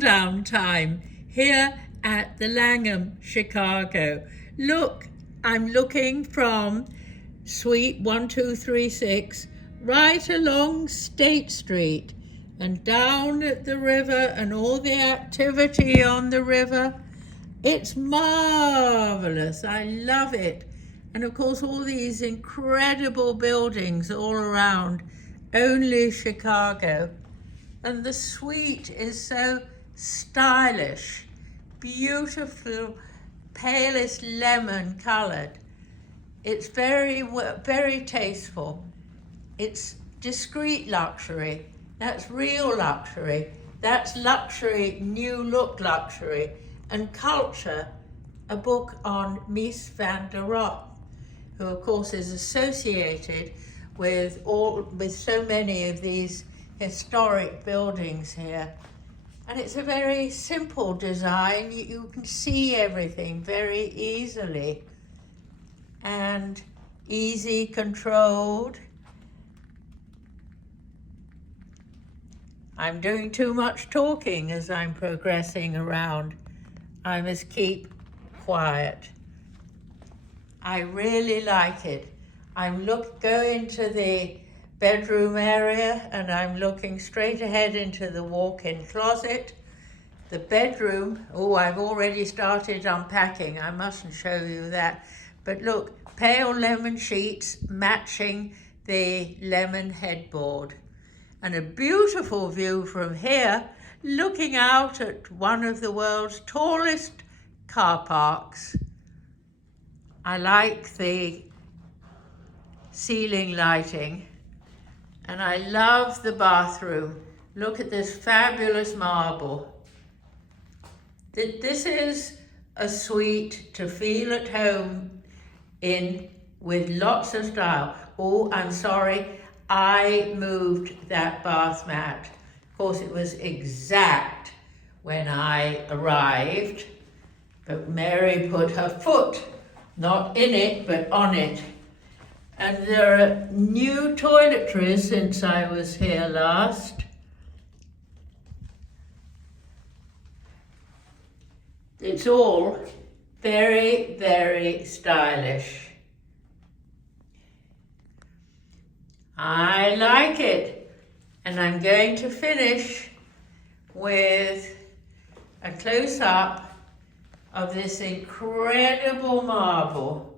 Down time here at the Langham, Chicago. Look, I'm looking from Suite 1236 right along State Street and down at the river and all the activity on the river. It's marvelous. I love it. And of course, all these incredible buildings all around, only Chicago. And the suite is so stylish, beautiful, palest lemon colored. It's very tasteful. It's discreet luxury. That's real luxury. That's luxury, new look luxury. And Culture, a book on Mies van der Rohe, who of course is associated with so many of these historic buildings here. And it's a very simple design. You can see everything very easily and easy controlled. I'm doing too much talking as I'm progressing around. I must keep quiet. I really like it. Go into the bedroom area and I'm looking straight ahead into the walk-in closet. The bedroom, oh, I've already started unpacking. I mustn't show you that. But look, pale lemon sheets matching the lemon headboard. And a beautiful view from here, looking out at one of the world's tallest car parks. I like the ceiling lighting, and I love the bathroom. Look at this fabulous marble. This is a suite to feel at home in with lots of style. Oh, I'm sorry, I moved that bath mat. Of course, it was exact when I arrived, but Mary put her foot, not in it, but on it. And there are new toiletries since I was here last. It's all very, very stylish. I like it. And I'm going to finish with a close-up of this incredible marble.